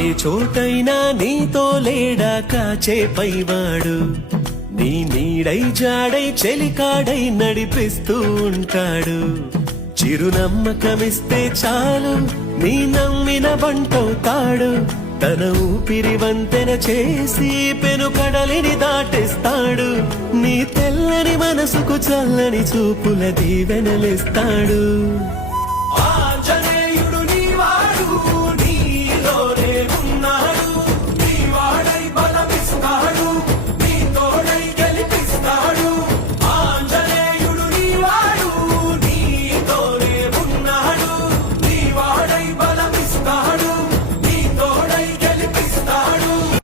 ఏ చోటైనా నీతో లేడా కాచే పైవాడు, నీ నీడై జాడై చెలికాడై నడిపిస్తూ ఉంటాడు. చిరునమ్మకమిస్తే చాలు నీ నమ్మిన బంటవుతాడు. తన ఊపిరి వంతెన చేసి పెను కడలిని దాటేస్తాడు. నీ తెల్లని మనసుకు చల్లని చూపుల దీవెనలిస్తాడు.